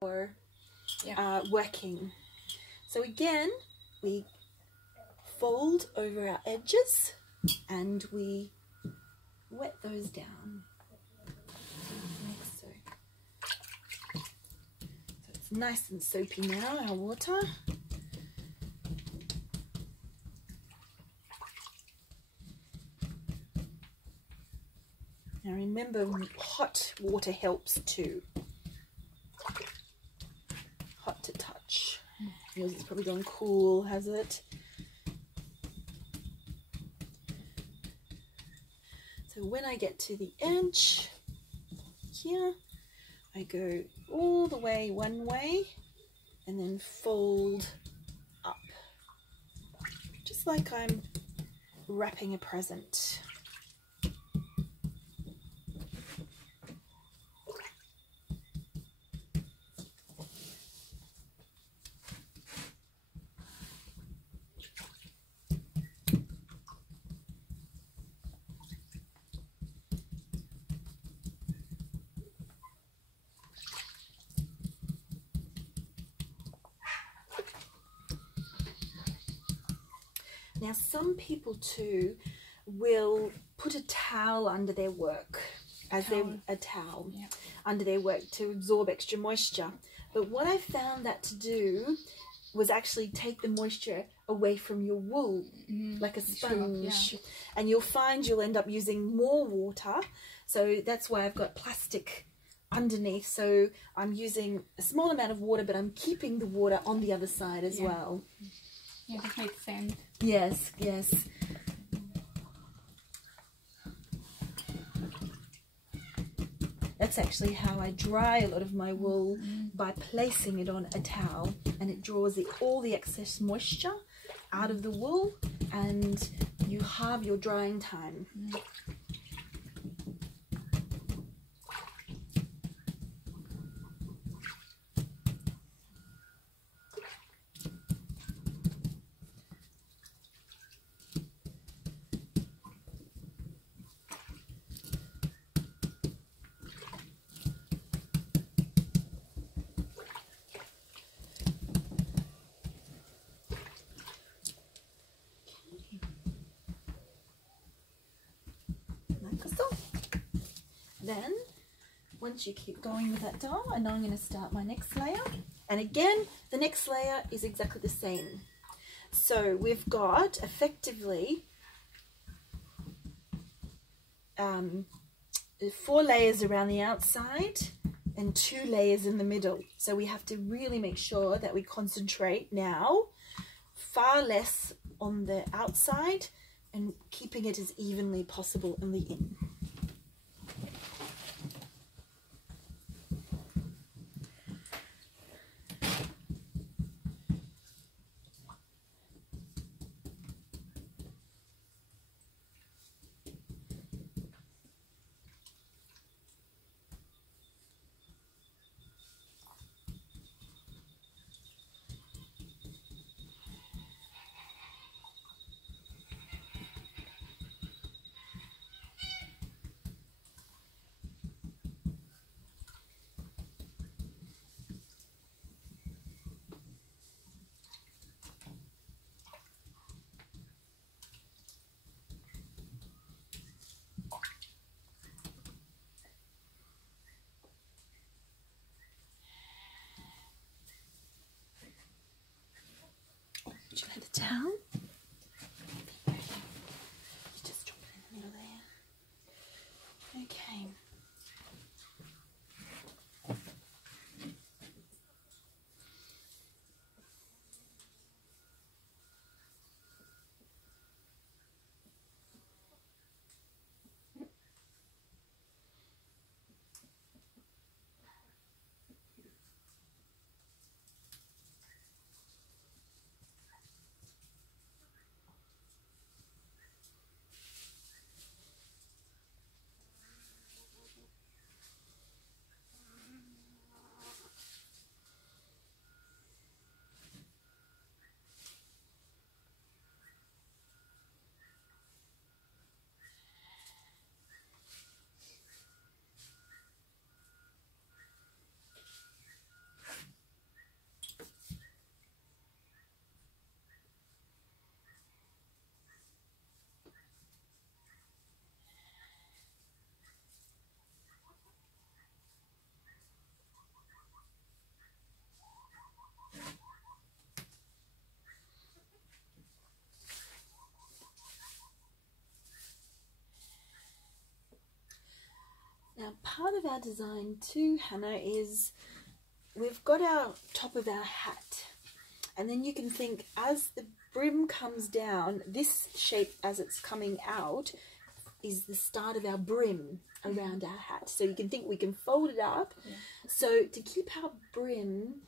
for working. So again, we fold over our edges and we wet those down. Like so. So it's nice and soapy now, our water. Now remember, hot water helps too. Hot to touch. Yours has probably gone cool, has it? So when I get to the edge here, I go all the way one way and then fold up, just like I'm wrapping a present. Now some people too will put a towel under their work, under their work to absorb extra moisture. But what I found that to do was actually take the moisture away from your wool, like a sponge. Sure, and you'll find you'll end up using more water. So that's why I've got plastic underneath. So I'm using a small amount of water, but I'm keeping the water on the other side as well. Yeah, that makes sense. Yes, yes. That's actually how I dry a lot of my wool, by placing it on a towel, and it draws all the excess moisture out of the wool and you halve your drying time. Then, once you keep going with that doll, and now I'm going to start my next layer. And again, the next layer is exactly the same. So we've got effectively 4 layers around the outside and 2 layers in the middle. So we have to really make sure that we concentrate now far less on the outside and keeping it as evenly possible in the in. Did you like the towel? You just drop it in the middle there. Okay. Now part of our design too, Hannah, is we've got our top of our hat, and then you can think as the brim comes down, this shape as it's coming out is the start of our brim around our hat. So you can think we can fold it up. So to keep our brim,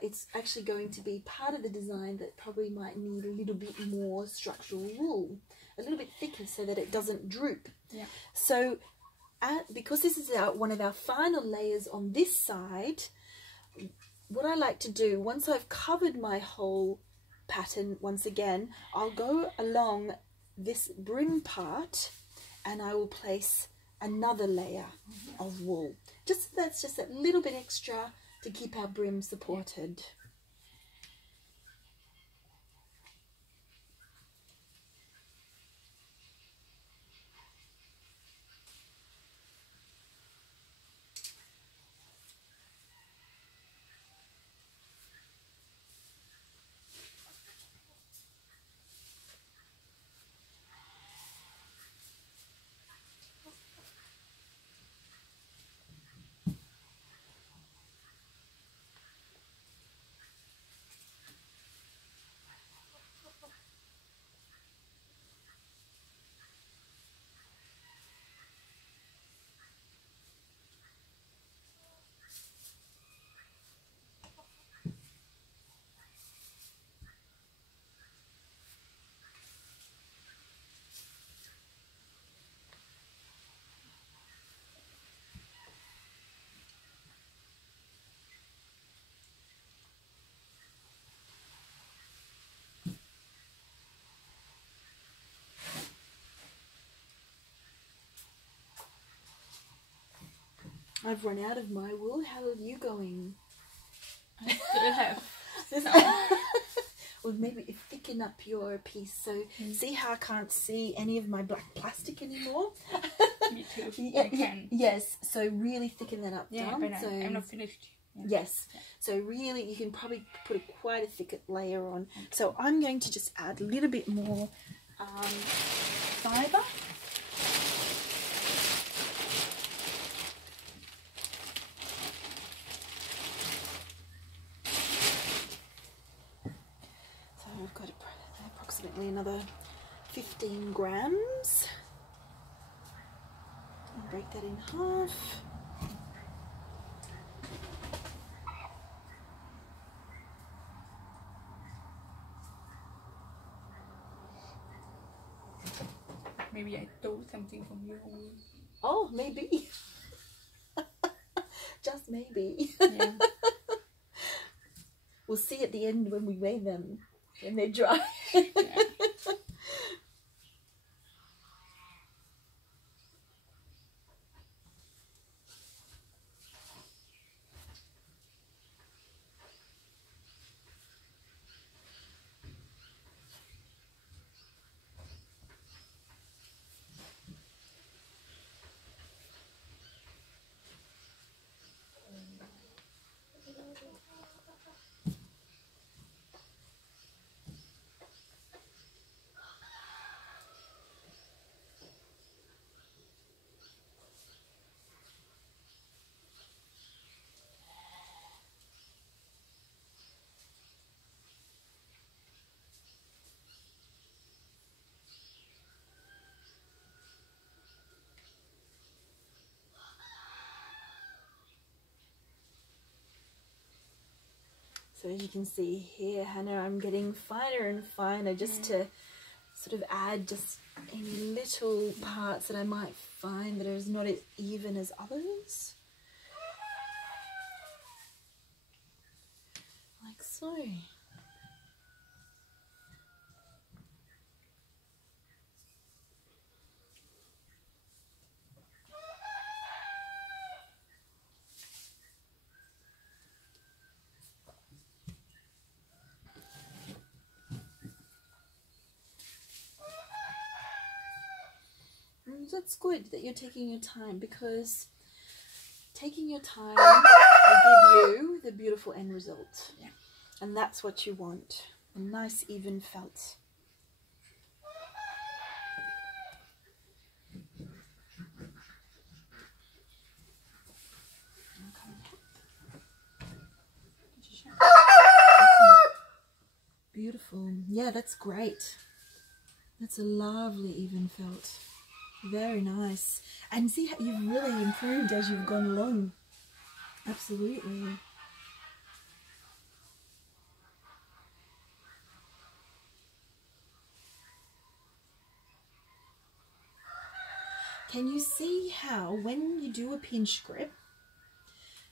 it's actually going to be part of the design that probably might need a little bit more structural wool, a little bit thicker so that it doesn't droop. So because this is one of our final layers on this side, what I like to do, once I've covered my whole pattern once again, I'll go along this brim part and I will place another layer of wool. That's just a little bit extra to keep our brim supported. I've run out of my wool. How are you going? I still have some. Well, maybe thicken up your piece. So see how I can't see any of my black plastic anymore? Me too. I can. Yes. So really thicken that up. Yeah, but so, I'm not finished. Yes. So really, you can probably put quite a thick layer on. So I'm going to just add a little bit more fibre. I've got approximately another 15 grams. I'll break that in half. Maybe I stole something from your wool. Oh, maybe. Just maybe. Yeah. We'll see at the end when we weigh them. When they're dry. So as you can see here, Hannah, I'm getting finer and finer just to sort of add just any little parts that I might find that are not as even as others. Like so. That's good that you're taking your time, because taking your time will give you the beautiful end result. Yeah. And that's what you want. A nice even felt. Beautiful. Yeah, that's great. That's a lovely even felt. Very nice. And see how you've really improved as you've gone along. Absolutely. Can you see how when you do a pinch grip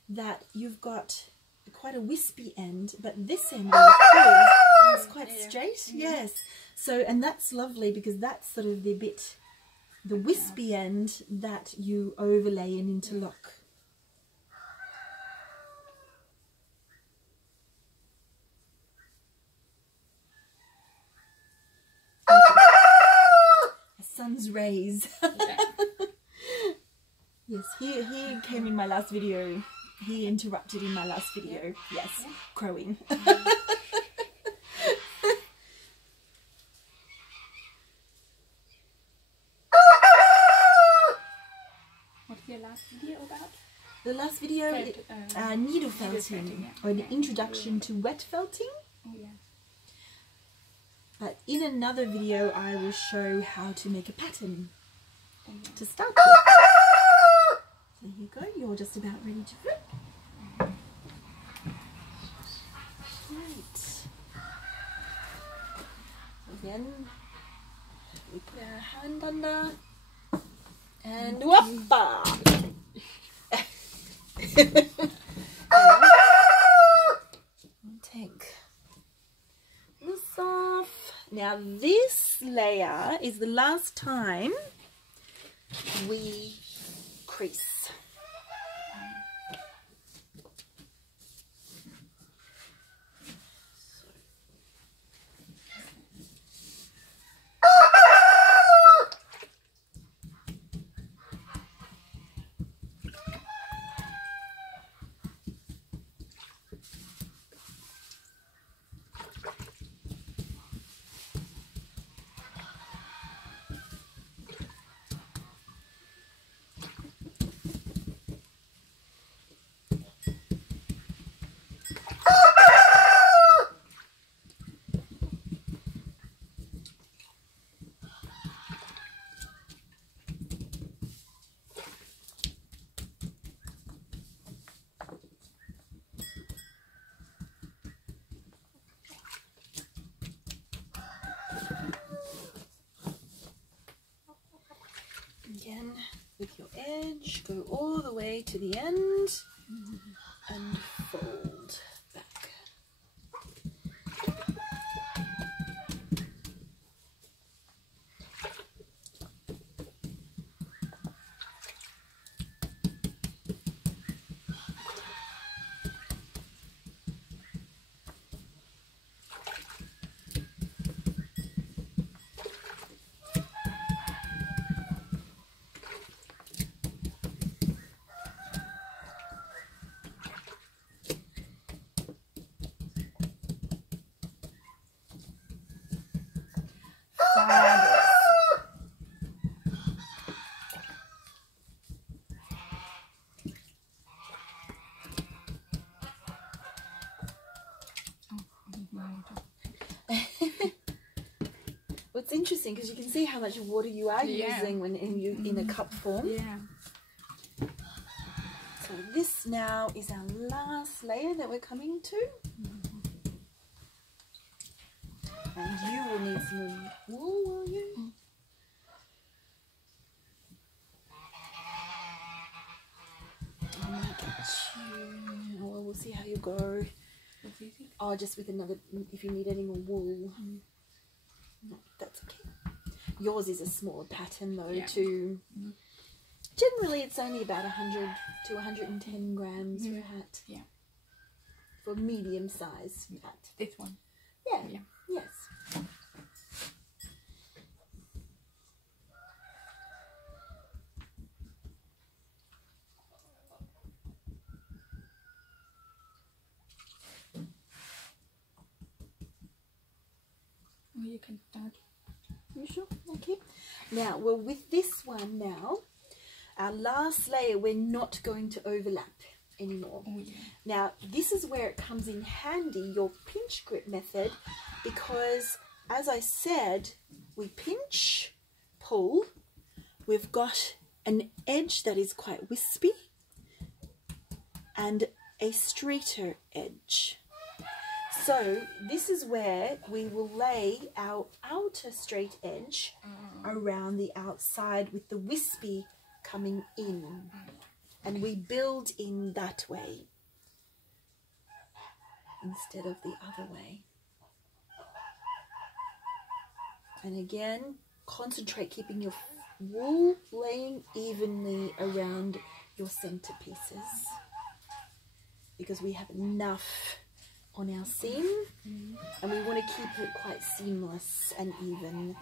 that you've got quite a wispy end, but this end where you pull is quite straight? Yes. So, and that's lovely because that's sort of the wispy end that you overlay and interlock. The sun's rays. Yes, he came in my last video. He interrupted in my last video. Yes, crowing. What's your last video about? The last video, needle felting, or an introduction to wet felting. Oh yeah. But in another video, I will show how to make a pattern to start with. So here you go. You're just about ready to flip. Right. Again, we put our hand under. And whoppa! Take this off. Now this layer is the last time we crease. Again, with your edge, go all the way to the end and fold back. It's interesting because you can see how much water you are using when in a cup form. Yeah. So this now is our last layer that we're coming to. And you will need some wool, will you? I might get you. Oh, well, we'll see how you go. What do you think? Oh, just with another, if you need any more wool. No, that's okay. Yours is a smaller pattern though, too. Generally, it's only about 100 to 110 grams for a hat. Yeah. For a medium size hat. This one. Yeah. Yeah. Yes. Well, you can start. You sure? Okay. Now, well, with this one now, our last layer, we're not going to overlap anymore. Oh, yeah. Now, this is where it comes in handy, your pinch grip method, because, as I said, we pinch, pull. We've got an edge that is quite wispy and a straighter edge. So this is where we will lay our outer straight edge around the outside with the wispy coming in. And we build in that way instead of the other way. And again, concentrate keeping your wool laying evenly around your centerpieces, because we have enough on our seam and we want to keep it quite seamless and even.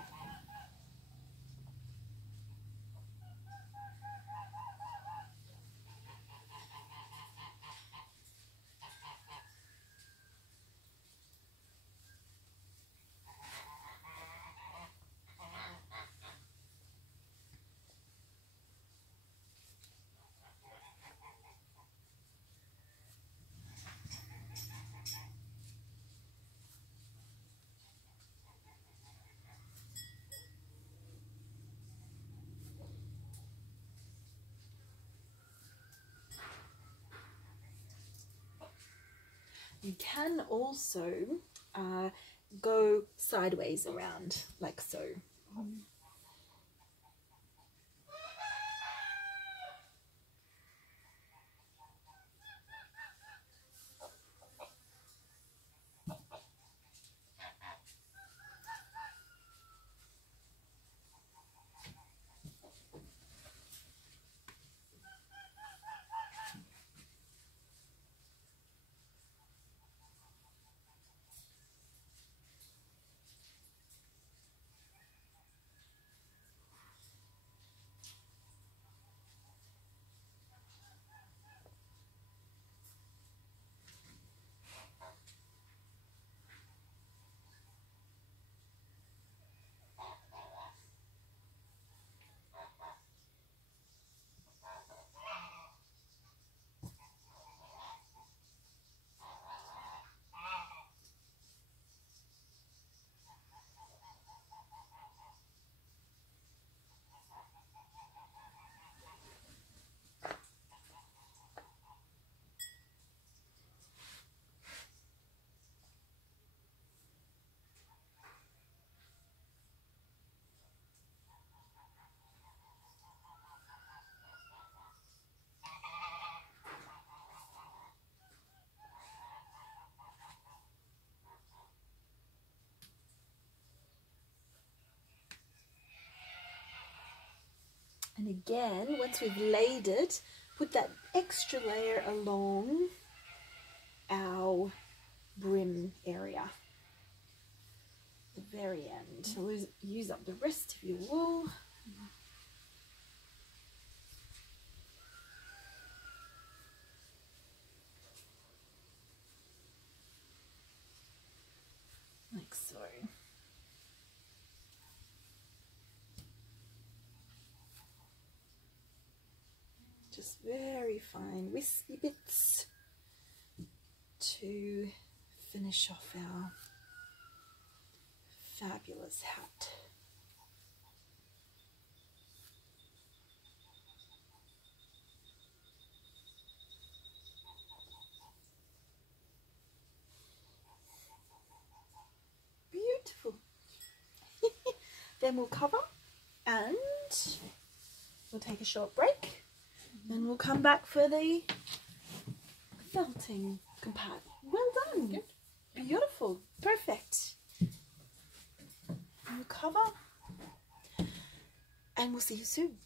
You can also go sideways around, like so. And again, once we've laid it, put that extra layer along our brim area, the very end. So we'll use up the rest of your wool. Like so. Just very fine wispy bits to finish off our fabulous hat. Beautiful. Then we'll cover and we'll take a short break. Then we'll come back for the felting compartment. Well done. Good. Beautiful. Perfect. We'll cover and we'll see you soon.